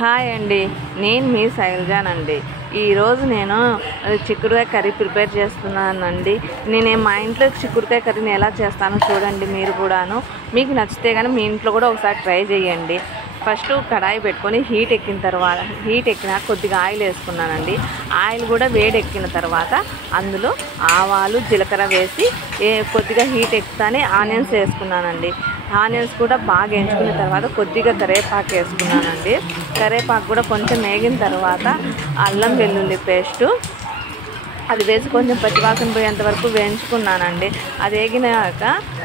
Hi అండి, నేను మీ శైలజానండి. ఈరోజు నేను చిక్కుడుకాయ కర్రీ ప్రిపేర్ చేస్తున్నానండి. మా ఇంట్లో చిక్కుడుకాయ కర్రీని ఎలా చేస్తానో చూడండి. మీరు కూడాను మీకు నచ్చితే కానీ మీ ఇంట్లో కూడా ఒకసారి ట్రై చేయండి. ఫస్ట్ కడాయి పెట్టుకొని హీట్ ఎక్కినాక కొద్దిగా ఆయిల్ వేసుకున్నానండి. ఆయిల్ కూడా వేడెక్కిన తర్వాత అందులో ఆవాలు జీలకర్ర వేసి కొద్దిగా హీట్ ఎక్కుతానే ఆనియన్స్ వేసుకున్నానండి. ఆనియన్స్ కూడా బాగా వేయించుకున్న తర్వాత కొద్దిగా కరివేపాకు వేసుకున్నానండి. కరివేపాకు కూడా కొంచెం వేగిన తర్వాత అల్లం వెల్లుల్లి పేస్టు అది వేసి కొంచెం పచ్చివాసన పోయేంత వరకు వేయించుకున్నానండి. అది వేగినాక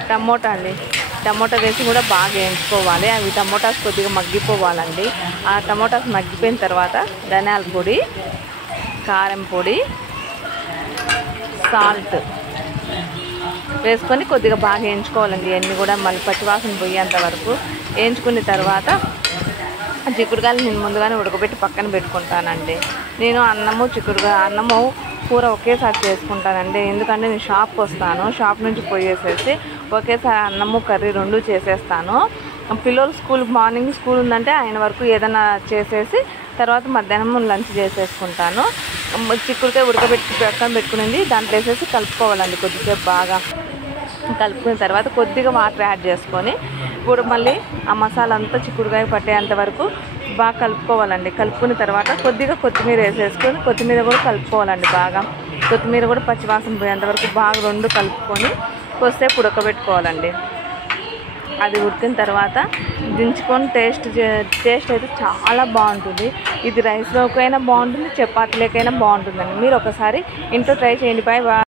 టమోటా వేసి కూడా బాగా వేయించుకోవాలి. అవి టమోటాస్ కొద్దిగా మగ్గిపోవాలండి. ఆ టమోటాస్ మగ్గిపోయిన తర్వాత ధనియాల పొడి, కారం పొడి, సాల్ట్ వేసుకొని కొద్దిగా బాగా వేయించుకోవాలండి. ఇవన్నీ కూడా మళ్ళీ పచ్చివాసన పోయేంత వరకు వేయించుకున్న తర్వాత చిక్కుడుకాయలు నేను ముందుగానే ఉడకబెట్టి పక్కన పెట్టుకుంటానండి. నేను అన్నము కూర ఒకేసారి చేసుకుంటానండి. ఎందుకంటే నేను షాప్కి వస్తాను, షాప్ నుంచి పోయేసేసి ఒకేసారి అన్నము కర్రీ రెండు చేసేస్తాను. పిల్లలు మార్నింగ్ స్కూల్ ఉందంటే ఆయన వరకు ఏదైనా చేసేసి తర్వాత మధ్యాహ్నం లంచ్ చేసేసుకుంటాను. చిక్కుడుకాయ ఉడకబెట్టి పక్కన పెట్టుకునేది దాంట్లో వేసేసి కలుపుకోవాలండి. కొద్దిసేపు బాగా కలుపుకున్న తర్వాత కొద్దిగా వాటర్ యాడ్ చేసుకొని ఇప్పుడు మళ్ళీ ఆ మసాలా అంతా చిక్కుడుకాయ పట్టేంత వరకు బాగా కలుపుకోవాలండి. కలుపుకున్న తర్వాత కొద్దిగా కొత్తిమీర వేసేసుకొని కొత్తిమీర కూడా కలుపుకోవాలండి. బాగా కొత్తిమీర కూడా పచ్చివాసన పోయేంత వరకు బాగా రెండు కలుపుకొని కొద్దిసేపు ఉడకబెట్టుకోవాలండి. అది ఉడికిన తర్వాత దించుకొని టేస్ట్ అయితే చాలా బాగుంటుంది. ఇది రైస్లోకైనా బాగుంటుంది, చపాతీలకైనా బాగుంటుందండి. మీరు ఒకసారి ఇంట్లో ట్రై చేయండి. బాయ్.